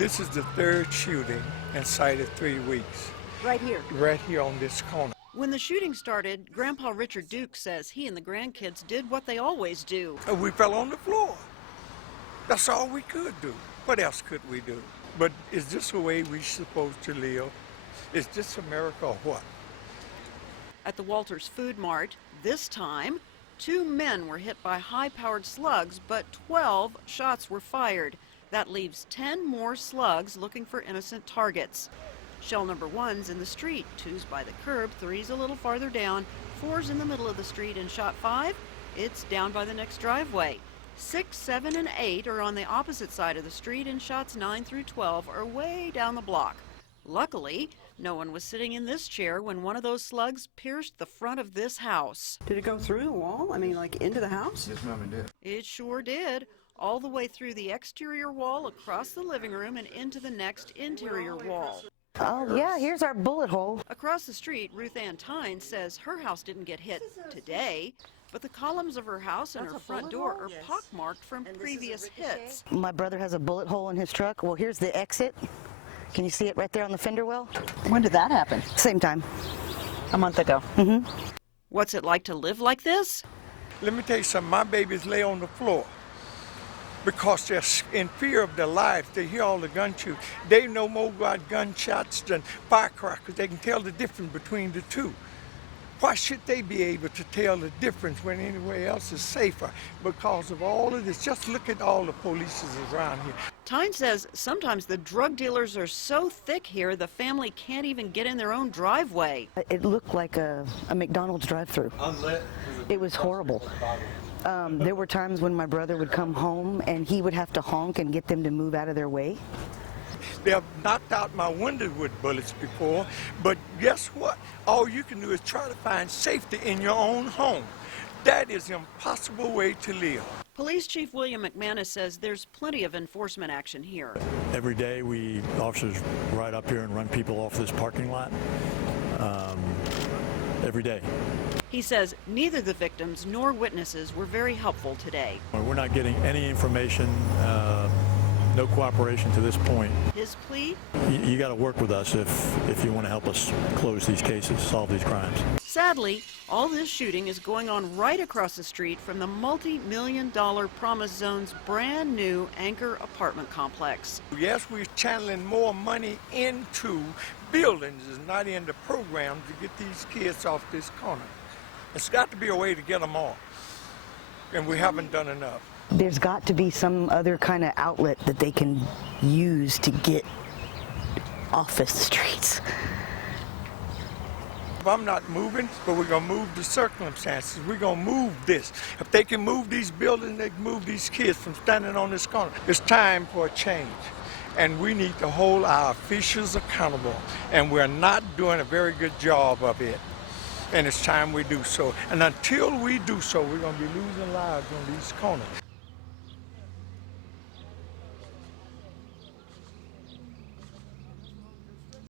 This is the third shooting inside of 3 weeks. Right here? Right here on this corner. When the shooting started, Grandpa Richard Duke says he and the grandkids did what they always do. We fell on the floor. That's all we could do. What else could we do? But is this the way we're supposed to live? Is this America or what? At the Walters Food Mart, this time, 2 men were hit by high-powered slugs, but 12 shots were fired. That leaves 10 more slugs looking for innocent targets. Shell number 1's in the street, 2's by the curb, 3's a little farther down, 4's in the middle of the street, and shot 5, it's down by the next driveway. 6, 7, and 8 are on the opposite side of the street, and shots 9 through 12 are way down the block. Luckily, no one was sitting in this chair when one of those slugs pierced the front of this house. Did it go through the wall? I mean, like into the house? Yes, ma'am, it did. It sure did. All the way through the exterior wall, across the living room, and into the next interior wall. Oh, yeah, here's our bullet hole. Across the street, Ruth Ann Tynes says her house didn't get hit today, but the columns of her house and her front door are pockmarked from previous hits. My brother has a bullet hole in his truck. Well, here's the exit. Can you see it right there on the fender well? When did that happen? Same time. A month ago. What's it like to live like this? Let me tell you something. My babies lay on the floor because they're in fear of their lives. They hear all the gun shoots. They know more about gunshots than firecrackers. They can tell the difference between the two. Why should they be able to tell the difference when anywhere else is safer? Because of all of this. Just look at all the police around here. Tyne says sometimes the drug dealers are so thick here the family can't even get in their own driveway. It looked like a McDonald's drive-thru. It was horrible. There were times when my brother would come home and he would have to honk and get them to move out of their way. They have knocked out my windows with bullets before, but guess what? All you can do is try to find safety in your own home. That is an impossible way to live. Police Chief William McManus says there's plenty of enforcement action here. Every day officers ride up here and run people off this parking lot. Every day. He says neither the victims nor witnesses were very helpful today. We're not getting any information, no cooperation to this point. His plea? You got to work with us if you want to help us close these cases, solve these crimes. Sadly, all this shooting is going on right across the street from the multi-million-dollar Promise Zone's brand new Anchor apartment complex. Yes, we're channeling more money into buildings, not into programs to get these kids off this corner. It's got to be a way to get them off, and we haven't done enough. There's got to be some other kind of outlet that they can use to get off the streets. I'm not moving, but we're going to move the circumstances. We're going to move this. If they can move these buildings, they can move these kids from standing on this corner. It's time for a change, and we need to hold our officials accountable, and we're not doing a very good job of it. And it's time we do so. And until we do so, we're going to be losing lives on these corners.